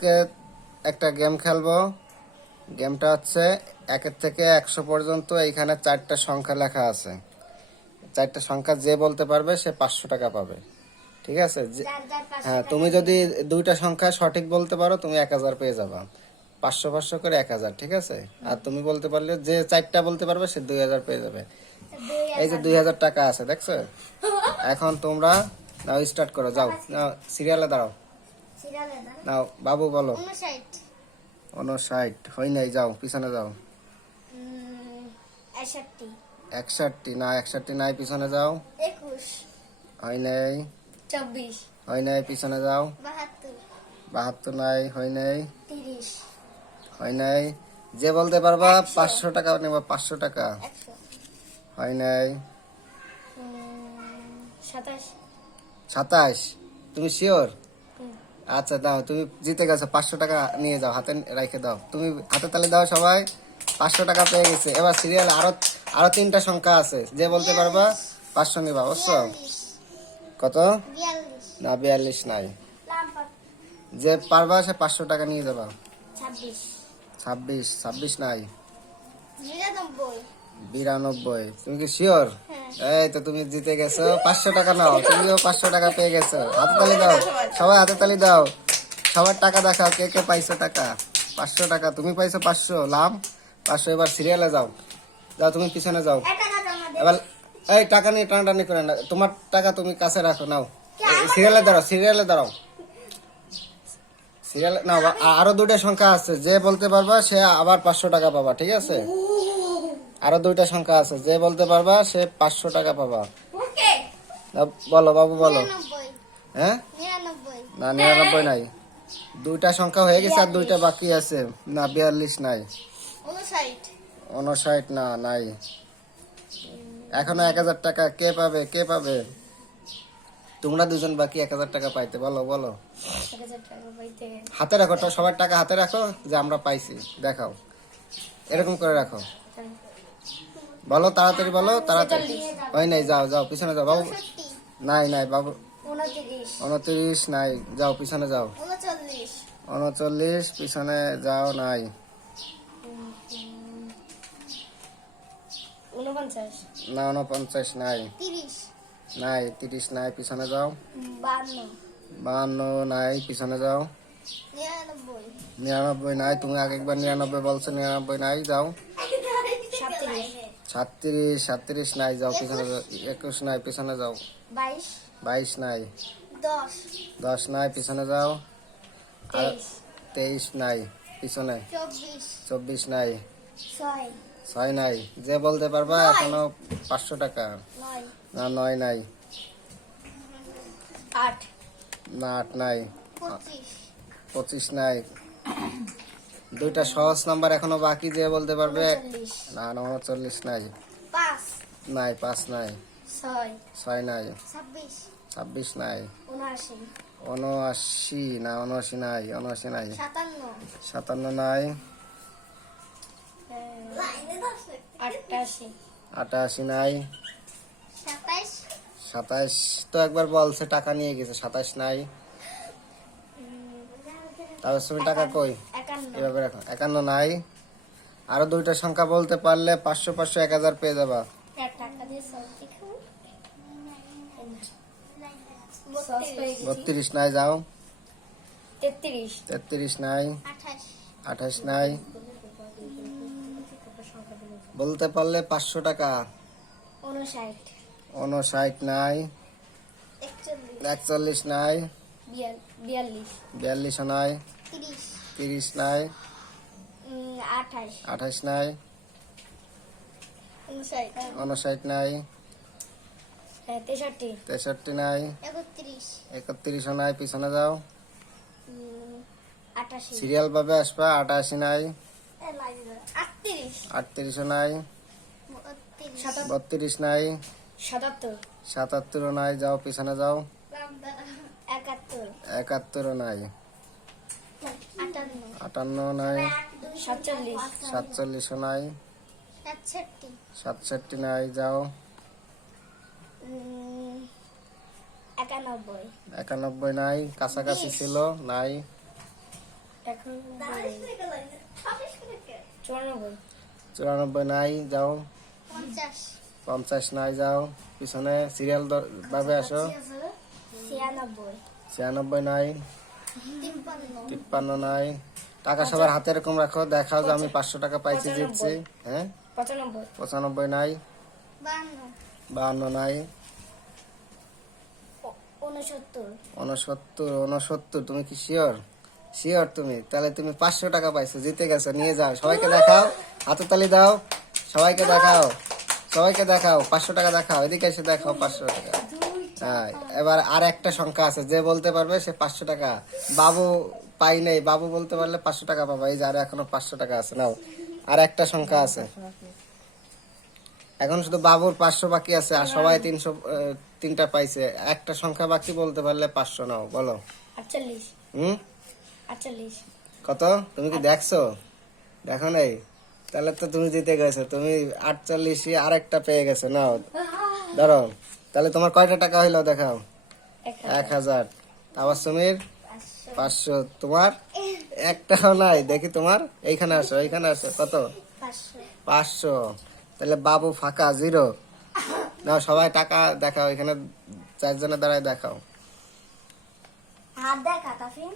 আজকে একটা গেম খেলবো। গেমটা হচ্ছে 1 থেকে 100 পর্যন্ত। এইখানে 4টা সংখ্যা লেখা আছে। 4টা সংখ্যা যে বলতে পারবে সে 500 টাকা পাবে। ঠিক আছে? হ্যাঁ, তুমি যদি 2টা সংখ্যা সঠিক বলতে পারো তুমি 1000 পেয়ে যাবা। 500 500 করে 1000। ঠিক আছে? আর তুমি বলতে পারলে যে 4টা বলতে পারবে সে 2000 পেয়ে যাবে। এই যে 2000 টাকা আছে, দেখছো? এখন তোমরা নাও স্টার্ট করো, যাও নাও সিরিয়ালে দাঁড়াও। নাও বাবু বলো। 59 হয় নাই, যাও পিছনে যাও। 61 না, 61 নাই, পিছনে যাও। 21 হয় নাই, 24 হয় নাই, পিছনে যাও। 72 72 নাই, হয় নাই, 30 হয় নাই। যে বলতে পারবা 100 500 টাকা নেব, 500 টাকা। 100 হয় নাই। 27 27, তুমি শিওর? আচ্ছা দাও, তুমি জিতে গেছো। 500 টাকা নিয়ে যাও, হাতে রেখে দাও। তুমি হাতে তালি দাও, সবাই 500 টাকা পেয়ে গেছে। এবার সিরিয়াল আরো আরো 3টা সংখ্যা আছে, যে বলতে পারবা 500 নিবা, বুঝছো? 42 কত? 42 না, 42 নাই। লাম্পা যে পারবা সে 500 টাকা নিয়ে যাবা। 26 26 নাই। 99 92, তুমি কি শিওর? হ্যাঁ। এই তো তুমি জিতে গেছো। 500 টাকা নাও, তুমিও 500 টাকা পেয়ে গেছো। হাতে তালি দাও, সবাই হাতে তালি দাও। সবার টাকা দেখাও, কে কে পাইছো টাকা। 500 টাকা তুমি পাইছো, 500 লাম 500। এবার সিরিয়ালে যাও, যাও তুমি পিছনে যাও। এটা কাজ আমাদের এবার এই টাকা নিয়ে টানাটানি করে না, তোমার টাকা তুমি কাছে রাখো। নাও সিরিয়ালে দাঁড়াও, সিরিয়ালে দাঁড়াও, সিরিয়ালে নাও। আরো 2টা সংখ্যা আছে, যে বলতে পারবা সে আবার 500 টাকা পাবা। ঠিক আছে? আরো 2টা সংখ্যা আছে, যে বলতে পারবা সে 500 টাকা পাবা। ওকে বলো বাবু বলো। 99 হ্যাঁ, 99 না 99 নাই। 2টা সংখ্যা হয়ে গেছে, আর 2টা বাকি আছে। না, 42 নাই। 59 59 না, নাই। এখনো 1000 টাকা কে পাবে, কে পাবে? তোমরা দুজন বাকি 1000 টাকা পাইতে। বলো বলো। 1000 টাকা পাইতে হাতে রাখো, সবার টাকা হাতে রাখো, যে আমরা পাইছি দেখাও। এরকম করে রাখো। বলো তাড়াতাড়ি, বলো তাড়াতাড়ি। হয় নাই, যাও যাও পিছনে যাও বাবু। 64 নাই নাই বাবু। 29 29 নাই, যাও পিছনে যাও। 39 39 পিছনে যাও, নাই। 49 না, 49 নাই, 30 নাই। 30 নাই, পিছনে যাও। 52 52 নাই, পিছনে যাও। 99 99 নাই, তুমি আগে একবার 99 বলছো, 99 নাই, যাও। 37 37 নাই, যাও পিছনে যাও। 21 নাই, পিছনে যাও। 22 22 নাই, 10 10 নাই, পিছনে যাও। আর 23 23 নাই, পিছনে। 24 24 নাই, 6 6 নাই। যে বলতে পারবা 9 এখনো 500 টাকা। 9 না, 9 নাই। 8 না, 8 নাই। 25 25 নাই। 2টা সহজ নাম্বার এখনো বাকি, যে বলতে পারবে। 39 না, 39 নাই, 5 নাই। 5 নাই, 6 6 নাই, 26 26 নাই, 79 79 না, 79 নাই, 79 নাই, 57 57 নাই, 88 88 নাই, 27 27 তো একবার বলছে, টাকা নিয়ে গেছে। 27 নাই। তাহলে তুমি টাকা কই? 51 এভাবে রাখো। 51 নাই। আরো 2টা সংখ্যা বলতে পারলে 500 500 1000 পেয়ে যাবা। টাকা দিয়ে সবজি খাও 32 নাই, যাও। 33 33 নাই, 28 28 নাই। বলতে পারলে 500 টাকা। 59 59 নাই, 41 নাই, 42 42 নাই, 30 30 নাই, 28 28 নাই, 59 নাই, 63 63 নাই, 31 31 নাই, পিছনে যাও। 88 সিরিয়াল ভাবে আসবা। 88 নাই, 38 38 নাই, 32 নাই, 77 77 নাই, যাও পিছনে যাও। 71 71 নাই, 58 58 নাই, 47 47 নাই, 67 নাই, যাও। 91 91 নাই, কাছাকাছি ছিল, নাই। একানব্বই, চুরানব্বই, 94 নাই, যাও। 50, 50 নাই, যাও। পিছনে সিরিয়াল ভাবে আসো। 96, 96 নাই, 53, 53 নাই। টাকা সবার হাতে এরকম রাখো, দেখাও যে আমি 500 টাকা পাইছি, জিতছি। হ্যাঁ, 95, 95 নাই, 52, 52 নাই, 69, 69 তুমি কি শিওর? শিওর তুমি? তাহলে তুমি 500 টাকা পাইছো, জিতে গেছো, নিয়ে যাও। সবাইকে দেখাও, হাততালি দাও, সবাইকে দেখাও, সবাইকে দেখাও, 500 টাকা দেখাও, এদিকে এসে দেখাও 500 টাকা। হ্যাঁ, এবার আর একটা সংখ্যা আছে, যে বলতে পারবে সে 500 টাকা। বাবু পাই নাই, বাবু বলতে পারলে 500 টাকা পাবা। এই যে আর এখনো 500 টাকা আছে, নাও। আর একটা সংখ্যা আছে, এখন শুধু বাবুর 500 বাকি আছে, আর সবাই 303টা পাইছে। একটা সংখ্যা বাকি, বলতে পারলে 500, নাও, বলো। 48, হুম, 48, কত? তুমি কি দেখছো? দেখো নাই? তাহলে তো তুমি জিতে গেছো, তুমি 48 আরেকটা পেয়ে গেছো, নাও ধরো। তাহলে তোমার কয়টা টাকা হইলো দেখাও? 1000। আবার সমীর 500, তোমার একটাও নাই। দেখি তোমার, এইখানে আসো, এইখানে আসো, কত? 500, 500। তাহলে বাবু ফাঁকা, 0। নাও, সবাই টাকা দেখাও, এখানে 4 জনের দ্বারাই দেখাও। হাত দেখা তাফিন।